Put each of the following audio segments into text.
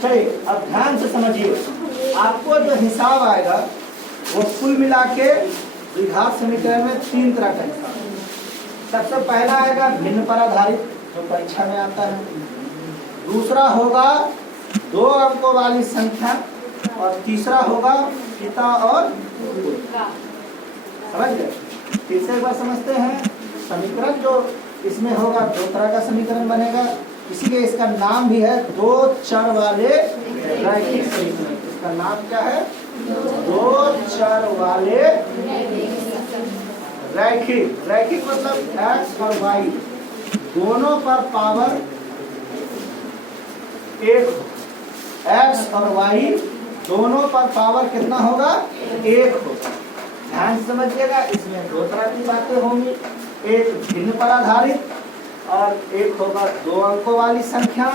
चलिए अब ध्यान से समझिए, आपको जो हिसाब आएगा वो कुल मिला के द्विघात समीकरण में 3 तरह का हिसाब है। सबसे पहला आएगा भिन्न पर आधारित, जो परीक्षा में आता है। दूसरा होगा 2 अंकों वाली संख्या, और तीसरा होगा पिता और पुत्र। समझ गए? फिर से एक बार समझते हैं। समीकरण जो इसमें होगा 2 तरह का समीकरण बनेगा, इसीलिए इसका नाम भी है 2 चर वाले रैखिक समीकरण। इसका नाम क्या है? 2 चर वाले रैखिक। रैखिक मतलब x और y दोनों पर पावर 1, x और y दोनों पर पावर कितना होगा? 1 होगा। ध्यान से समझिएगा, इसमें 2 तरह की बातें होंगी, एक भिन्न पर आधारित, और एक होगा 2 अंकों वाली संख्या,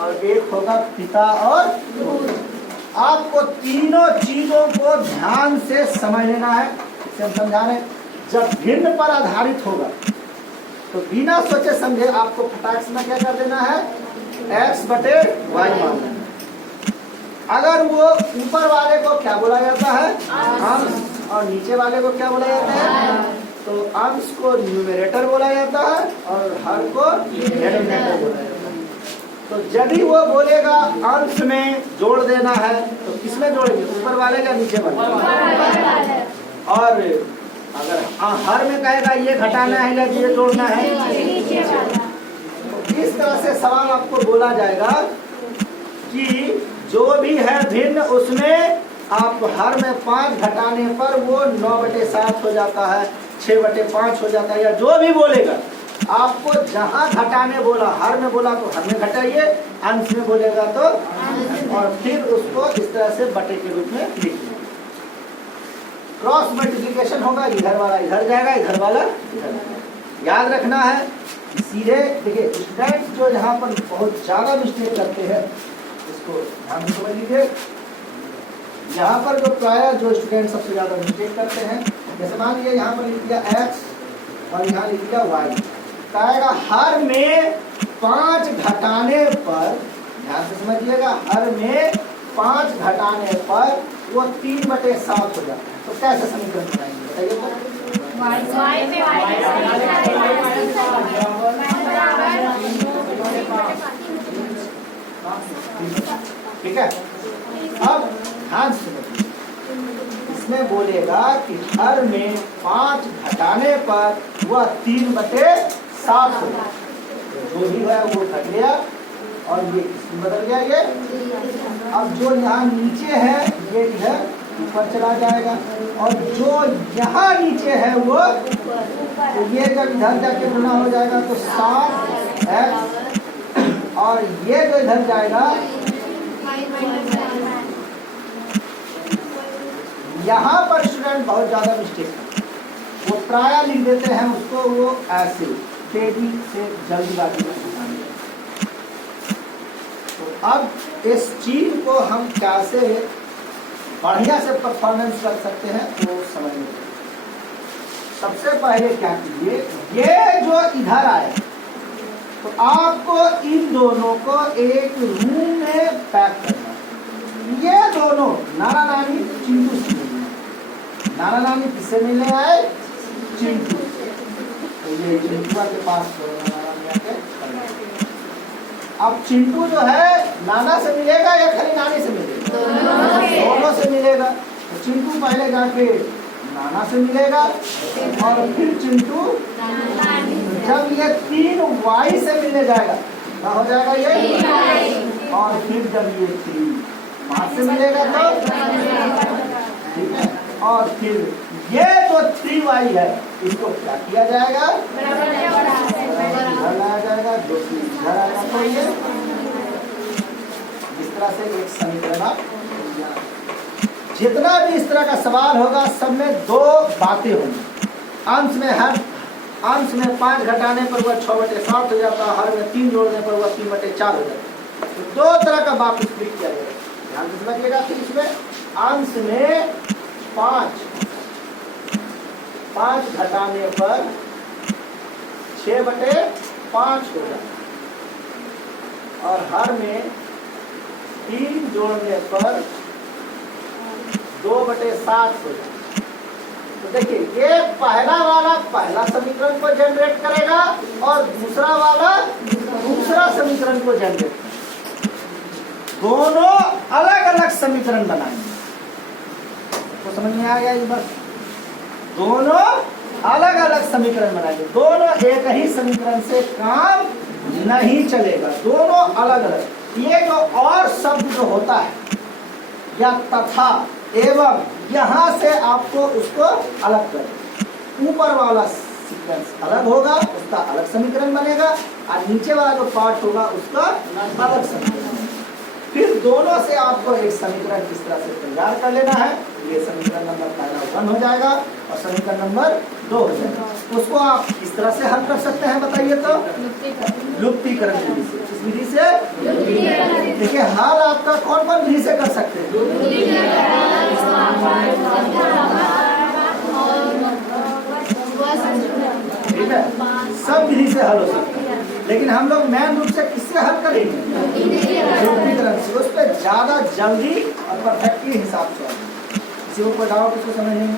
और एक होगा पिता और पुत्र। आपको तीनों चीजों को ध्यान से समझ लेना है। इसे हम समझा रहे हैं। जब भिन्न पर आधारित होगा तो बिना सोचे समझे आपको फटाक से क्या कर देना है? x बटे y मान लेना। अगर वो ऊपर वाले को क्या बोला जाता है? अंश, और नीचे वाले को क्या बोला जाता है? तो अंश को न्यूमरेटर बोला जाता है और हर को डिनोमिनेटर बोला जाता है। तो जब भी वो बोलेगा अंश में जोड़ देना है तो किसमें जोड़ेंगे? ऊपर वाले या नीचे वाले? और अगर हर में कहेगा ये घटाना है या ये जोड़ना है, तो इस तरह से सवाल आपको बोला जाएगा कि जो भी है भिन्न उसमें आप हर में 5 घटाने पर वो 9/7 हो जाता है, 6/5 हो जाता है, या जो भी बोलेगा आपको जहां घटाने बोला, हर में बोला तो हर में घटाइए, अंश में बोलेगा तो, और फिर उसको इस तरह से बटे के रूप में लिखिए। क्रॉस मल्टीप्लिकेशन होगा, इधर वाला इधर जाएगा, इधर वाला इधर जाएगा। याद रखना है सीधे। देखिए स्टूडेंट्स जो यहाँ पर बहुत ज्यादा मिस्टेक करते हैं, इसको ध्यान से समझ लीजिए। यहाँ पर जो प्राय जो स्टूडेंट सबसे ज्यादा मिस्टेक करते हैं, जैसे मान लीजिए यहाँ पर लिख दिया x और यहाँ लिख दिया y, कहेगा हर में 5 घटाने पर, ध्यान से समझिएगा, हर में 5 घटाने पर वो 3/7 हो जाता है। तो कैसे समीकरण बनाएंगे बताइए? ठीक है। अब ध्यान से समझिए, इसमें बोलेगा कि हर में 5 घटाने पर वह 3/7 होगा। जो भी है वो घट गया और ये किसमें बदल गया? ये अब जो यहाँ नीचे है ये इधर ऊपर चला जाएगा, और जो यहाँ नीचे है वो, तो ये जब इधर जाके गुना हो जाएगा तो 7x, और ये जो इधर जाएगा, यहाँ पर स्टूडेंट बहुत ज्यादा मिस्टेक है, वो प्राय लिख देते हैं उसको, वो ऐसे तेजी से जल्दबाजी में। तो अब इस चीज को हम कैसे बढ़िया से परफॉर्मेंस कर सकते हैं वो समझिए। सबसे पहले क्या कीजिए, ये जो इधर आए तो आपको इन दोनों को एक रूम में पैक करना है। ये दोनों नाना नानी चिंटू से मिलने, नाना नानी किससे मिलने आए? चिंटू। तो ये चिंटू के पास नाना नानी आके, अब चिंटू जो है नाना से मिलेगा या खाली नानी से मिलेगा? दोनों से मिलेगा। तो चिंटू पहले जाके नाना से मिलेगा और फिर चिंटू, जब ये 3 y से मिलने जाएगा क्या हो जाएगा? ये, और फिर जब ये 3 5 से मिलेगा तो, ठीक है, और फिर ये जो 3y है इसको क्या किया जाएगा? इधर लाया जाएगा, जो इधर आएगा। तो ये इस तरह से एक समीकरण आप, जितना भी इस तरह का सवाल होगा सब में 2 बातें होंगी। अंश में हर अंश में 5 घटाने पर वह 6/7 हो जाता है, हर में 3 जोड़ने पर वह 3/4 हो जाता है। तो 2 तरह का बात स्प्लिट किया जाएगा, ध्यान से समझिएगा। तो इसमें अंश में 5 5 घटाने पर 6/5 हो जाता है और हर में 3 जोड़ने पर 2/7 हो जाता है। तो देखिए ये पहला वाला पहला समीकरण को जनरेट करेगा और दूसरा वाला दूसरा समीकरण को जनरेट करेगा। दोनों अलग अलग समीकरण बनाएंगे। तो समझ में आ गया ये बस। दोनों अलग अलग समीकरण बनाएंगे। दोनों एक ही समीकरण से काम नहीं चलेगा, दोनों अलग अलग। ये जो और शब्द जो होता है या तथा एवं, यहाँ से आपको उसको अलग करें। ऊपर वाला सीक्वेंस अलग होगा, उसका अलग समीकरण बनेगा और नीचे वाला जो पार्ट होगा उसका अलग समीकरण बनेगा। फिर दोनों से आपको एक समीकरण इस तरह से तैयार कर लेना है। ये समीकरण नंबर पहला 1 हो जाएगा और समीकरण नंबर 2 हो जाएगा। उसको आप इस तरह से हल कर सकते हैं, बताइए तो। लुप्तीकरण विधि से। इस विधि से देखिए हल आपका कौन कौन विधि से कर सकते हैं। ठीक है, सब विधि से हल हो सकता है, लेकिन हम लोग मेन रूप से किससे हल करेंगे। लुप्तीकरण से। उस पर ज्यादा जल्दी और परफेक्टली हिसाब से किसी को कोई डाउट उसको समझने में,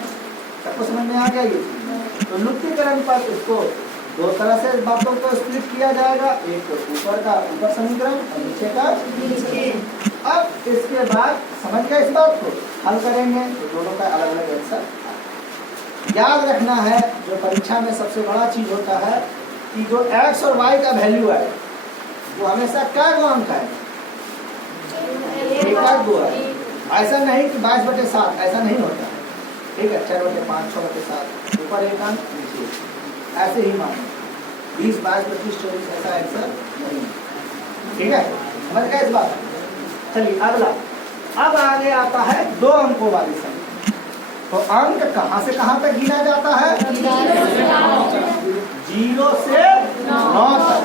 सबको समझ में आ गया ये। तो लुप्तीकरण पर इसको 2 तरह से बातों को स्प्लिट किया जाएगा। एक तो ऊपर का ऊपर समीकरण और नीचे का नीचे। अब इसके बाद समझ गए इस बात को, हल करेंगे तो दोनों का अलग अलग आंसर। याद रखना है जो परीक्षा में सबसे बड़ा चीज होता है कि जो x और y का वैल्यू है वो हमेशा क्या अंक है, ऐसा नहीं कि 22/7, ऐसा नहीं होता। ठीक है, 4/5, 6/7, ऊपर एक अंक नीचे, ऐसे ही मानो 20, 22, 25, 24 ऐसा आंसर नहीं। ठीक है, समझ गए इस बात। चलिए अगला, अब आगे आता है 2 अंकों वाली संख्या। तो अंक कहाँ से कहाँ तक गिना जाता है। 0 से 9 तक।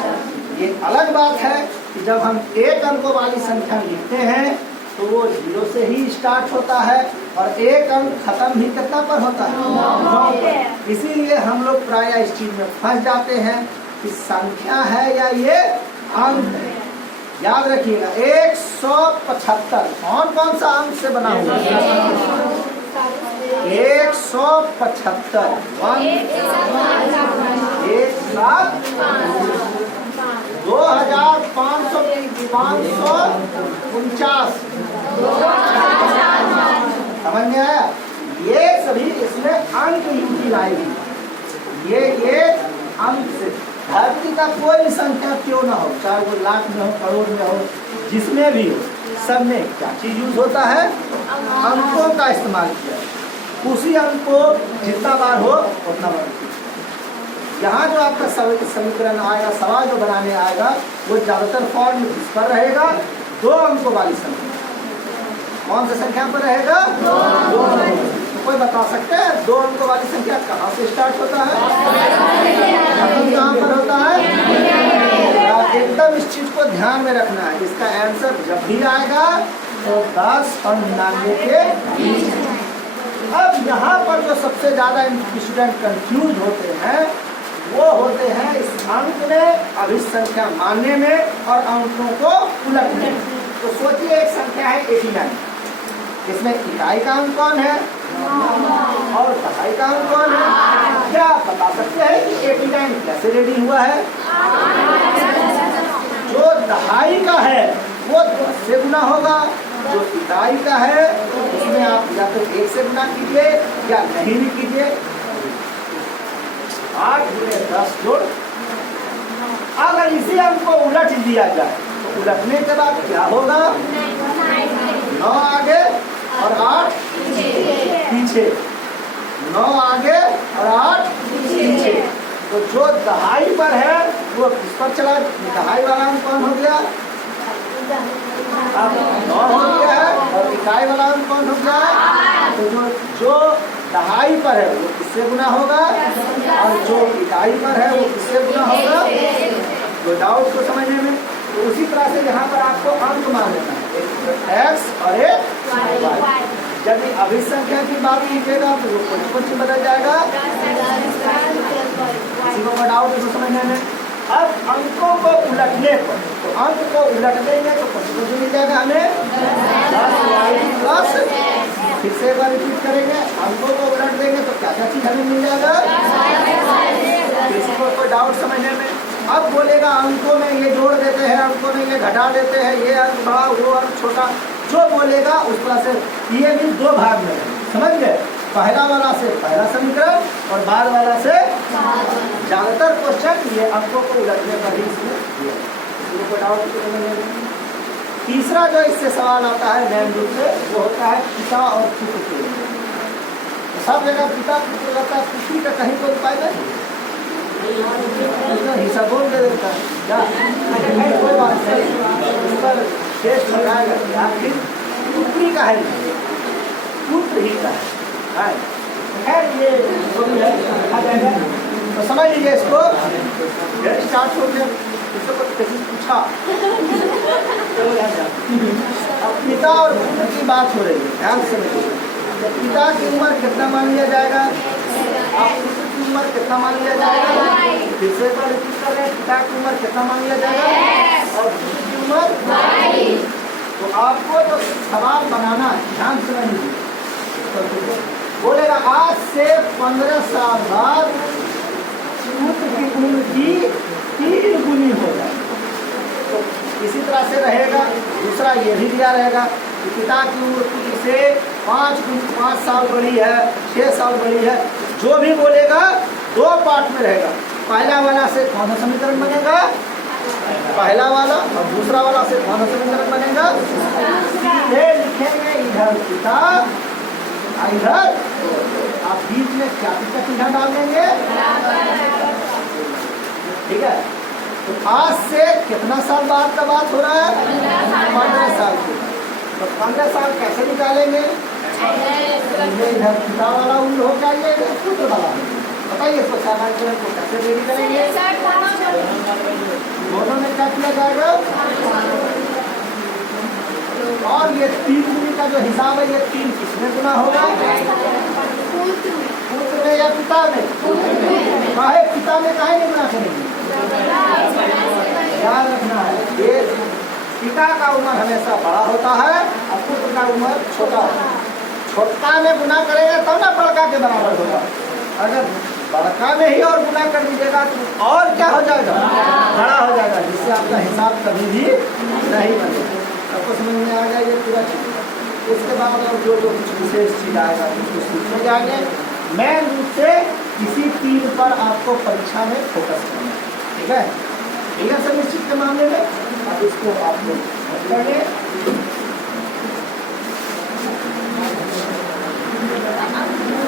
ये अलग बात है कि जब हम 1 अंकों वाली संख्या लिखते हैं तो वो 0 से ही स्टार्ट होता है और 1 अंक खत्म ही कितना पर होता है, 9 पर। इसीलिए हम लोग प्राय इस चीज में फंस जाते हैं कि संख्या है या ये अंक है। याद रखिएगा 175 कौन कौन सा अंक से बना हुआ है। 175 2549 समझ में आया। ये सभी इसमें अंक यूटिलाइज, ये अंक से धरती का कोई भी संख्या क्यों ना हो, चाहे वो लाख में हो, करोड़ में हो, जिसमें भी हो, सब में क्या चीज यूज होता है, अंकों का इस्तेमाल किया। उसी अंक को जितना बार हो उतना बार। यहाँ जो आपका समीकरण आएगा, सवाल जो बनाने आएगा, वो ज्यादातर फॉर्म इस पर रहेगा 2 अंकों वाली संख्या। कौन सी संख्या पर रहेगा, 2 तो कोई बता सकते हैं 2 अंकों वाली संख्या कहाँ से स्टार्ट होता है, कहाँ पर होता है। एकदम इस चीज को ध्यान में रखना है। इसका आंसर जब भी आएगा तो 10 और 99 के बीच। अब यहाँ पर जो सबसे ज्यादा स्टूडेंट कंफ्यूज होते हैं वो होते हैं इस अंक में, अभिसंख्या मानने में और अंकों को उलटने में। तो सोचिए एक संख्या है 89, इसमें इकाई का अंक कौन है और दहाई का अंक कौन है। क्या आप बता सकते हैं कि 89 कैसे रेडी हुआ है। जो दहाई का है वो 10 से गुना होगा, जो इकाई का है उसमें आप या तो 1 से गुना कीजिए या नहीं भी कीजिए। 8 × 10 जोड़। अगर इसी अंक को उलट दिया जाए तो उलटने के बाद क्या होगा, 9 आगे और 8 पीछे, 9 आगे और 8 पीछे। तो जो दहाई पर है वो किस पर चला, दहाई वाला अंक कौन हो गया, अब 9 हो गया है और इकाई वाला अंक कौन हो गया है। तो जो दहाई पर है वो किससे गुना होगा और जो इकाई पर है वो किससे गुना होगा। तो डाउट को समझने में तो उसी तरह से यहाँ पर आपको अंक मान लेना है, एक x और एक y। जब अभिसंख्या की बात कीजिएगा तो वो कुछ बदल जाएगा, कोई डाउट है तो समझने में। अब अंकों को उलटने पर, तो अंक को उलट देंगे तो कुछ मिल जाएगा हमें 10y प्लस, फिर से एक बार रिपीट करेंगे, अंकों को उलट देंगे तो क्या क्या चीज हमें मिल जाएगा, इसको कोई डाउट समझने में। अब बोलेगा अंकों में ये जोड़ देते हैं, अंकों में ये घटा देते हैं, ये अंक बड़ा वो अंक छोटा, जो बोलेगा उस तरह से ये भी दो भाग में है, समझ गए। पहला वाला से पहला समीकरण और बाद वाला से, ज्यादातर क्वेश्चन ये अंकों को उलटने पर ही इसमें दिया। डाउट। तीसरा जो इससे सवाल आता है मेन रूप से वो होता है पिता और पुत्र के लिए। तो सब जगह पिता पुत्र रहता है, पुत्री का कहीं कोई उपाय नहीं, हिस्सा बोल दे देता है, कोई बात नहीं, इस पर टेस्ट लगाएगा आखिर पुत्री का है, पुत्र ही का है। खैर ये जो भी है आ जाएगा, तो समझ लीजिए इसको। स्टार्ट हो गया, पूछा अब पिता और पुत्र की बात हो रही है, ध्यान से समझिए। पिता की उम्र कितना मान लिया जाएगा, आप पुत्र की उम्र कितना मान लिया जाएगा, फिर से एक बार रिपीट कर रहे हैं, पिता की उम्र कितना मान लिया जाएगा और पुत्र की उम्र। तो आपको जो सवाल बनाना है ध्यान से समझिए, बोलेगा आज से 15 साल बाद पुत्र की उम्र की 3 गुनी हो जाए, तो इसी तरह से रहेगा। दूसरा ये भी दिया रहेगा कि पिता की उम्र पुत्र से 5 साल बड़ी है, 6 साल बड़ी है, जो भी बोलेगा 2 पार्ट में रहेगा। पहला वाला से कौन सा समीकरण बनेगा, पहला वाला, और दूसरा वाला से कौन सा समीकरण बनेगा, सीधे लिखेंगे इधर पिता इधर, आप बीच में क्या का चिन्ह डाल देंगे, ठीक है। तो आज से कितना साल बाद का बात हो रहा है, 15 साल की। तो 15 साल कैसे निकालेंगे, इधर पिता वाला उम्र हो चाहिए, पुत्र वाला, बताइए इसको सामान्यकरण को कैसे रेडी करेंगे, दोनों में क्या किया जाएगा। और ये 3 गुनी का जो हिसाब है, ये 3 किसमें गुना होगा, पुत्र में या पिता में, काहे पिता में काहे नहीं गुना करेंगे, याद रखना है ये पिता का उम्र हमेशा बड़ा होता है और पुत्र का उम्र छोटा होता है। छोटा में गुना करेगा तब ना बड़का के बराबर होगा, अगर बड़का में ही और गुना कर दीजिएगा तो और क्या हो जाएगा, बड़ा हो जाएगा, जिससे आपका हिसाब कभी भी नहीं बनेगा। आपको समझ में आ गया ये पूरा चीज। इसके बाद और जो जो कुछ विशेष चीज आएगा उसको सीखने जाएंगे। मेन रूप से इसी 3 पर आपको परीक्षा में फोकस करना है, ठीक है। ठीक है सर, निश्चित के मामले में अब इसको आप लोग करेंगे।